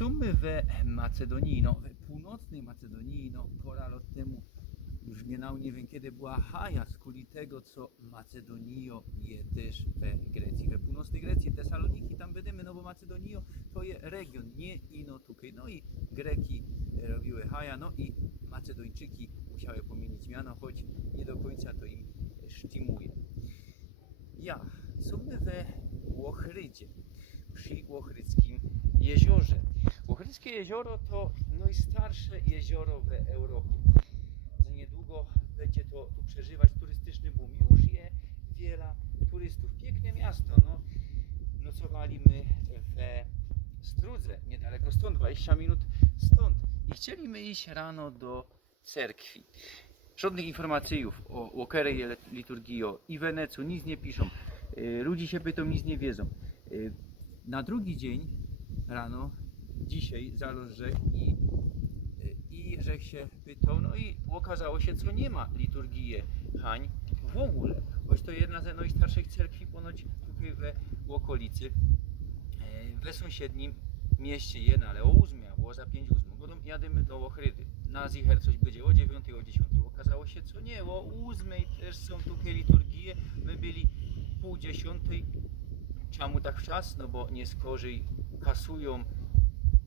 Są my we Macedonii, no, we północnej Macedonii, no, pora lat temu, już nie wiem kiedy była Haja z kuli tego, co Macedonio je też we Grecji. We północnej Grecji, Tesaloniki, tam będziemy, no bo Macedonio to jest region, nie ino tutaj. No i Greki robiły Haja, no i Macedończyki musiały pomienić miano, choć nie do końca to im sztymuje. Są my we Łochrydzie, przy Łochryckim jeziorze. Łochryckie jezioro to najstarsze jezioro w Europie. Za niedługo będzie to tu przeżywać turystyczny boom. Już je wiele turystów. Piękne miasto. No, nocowaliśmy we Strudze, niedaleko stąd, 20 minut stąd. I chcieliśmy iść rano do cerkwi. Żadnych informacji o Łokerej liturgio i Wenecu nic nie piszą. Ludzie się pytają, nic nie wiedzą. Na drugi dzień rano, dzisiaj zaloży i że się pytał, no i okazało się, co nie ma liturgii hań w ogóle. Choć to jedna z najstarszych cerkwi ponoć tutaj w okolicy. We sąsiednim mieście jedna, ale o 8, było za 5 8. Potem jadymy do Łochrydy. Na zicher coś będzie o 9, o 10. Okazało się, co nie, o 8 też są tutaj liturgie. My byli pół 10. Czemu tak wczas? No bo nie skorzej kasują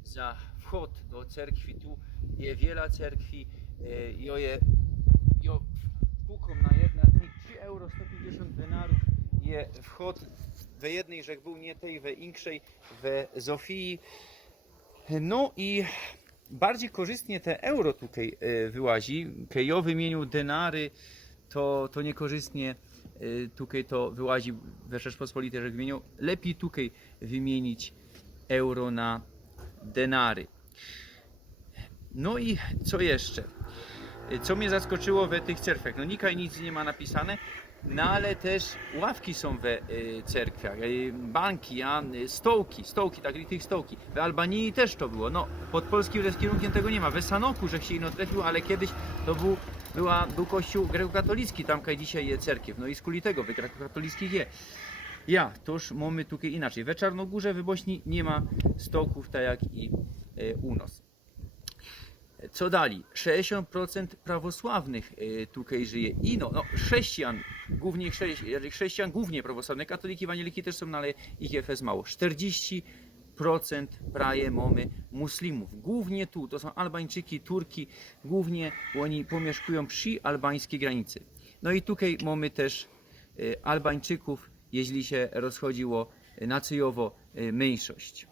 za wchód do cerkwi. Tu jest wiele cerkwi. Puką na jedna z nich 3 euro 150 denarów je wchód we jednej, że był nie tej, we inkszej, we Zofii. No i bardziej korzystnie te euro tutaj wyłazi. Kiedy ja wymienił denary, to niekorzystnie tutaj to wyłazi we Rzeczpospolitej, że wymienił. Lepiej tutaj wymienić euro na denary. No i co jeszcze? Co mnie zaskoczyło we tych cerkwiach? No nikaj nic nie ma napisane, no ale też ławki są we cerkwiach, banki, stołki, tak i tych stołki. W Albanii też to było. No pod polskim kierunkiem tego nie ma. We Sanoku, że się ino trafił, ale kiedyś to był kościół grekokatolicki, tam kaj dzisiaj jest cerkiew. No i z kuli tego, we grekokatolickich jest. Toż mamy tutaj inaczej. We Czarnogórze, w Bośni nie ma stołków, tak jak i u nas. Co dalej? 60% prawosławnych tutaj żyje. Chrześcijan, głównie prawosławne, katoliki, ewangeliki też są, no ale ich jest mało. 40% prawie mamy muslimów. Głównie tu, to są Albańczyki, Turki, głównie oni pomieszkują przy albańskiej granicy. No i tutaj mamy też Albańczyków, jeśli się rozchodziło nacyjowo mniejszość.